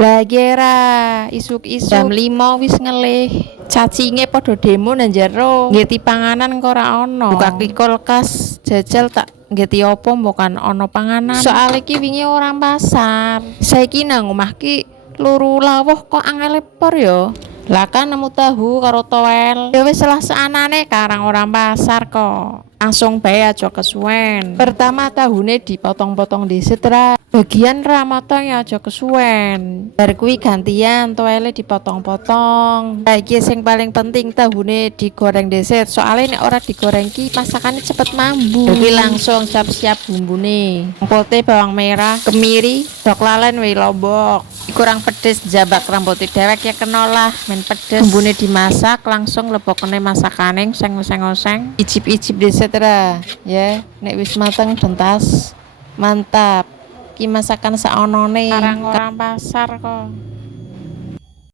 Lah kira isuk-isuk jam 5 wis ngelih. Cacinge padha demo nang jero. Nggih panganan kok ora ono. Buka kulkas jajal tak nggih apa mbok kan ono panganan. Soal iki wingi orang pasar. Saiki nang omah ki luru lawuh kok angel lepor ya. Lah kan nemu tahu karo toel. Ya wis lah seanane karang orang pasar kok. Langsung bae aja kesuwen. Pertama tahune dipotong-potong dhisik ra. Bagian ramata ya aja kesuwen. Bar kuwi gantian toele dipotong-potong. Lah iki sing paling penting tahune digoreng dhisik. Soale nek ora digoreng ki masakane cepet mambu. Jadi langsung siap-siap bumbune. Pote bawang merah, kemiri, dok lalen we lombok. Kurang pedes jabak rambutnya dewek ya kenolah men pedes. Bumbune dimasak langsung lebokne masakane oseng-oseng. Icip-icip dhisik ra ya. Nek wis mateng bentas. Mantap. Ki masakan saonone karang orang pasar kok.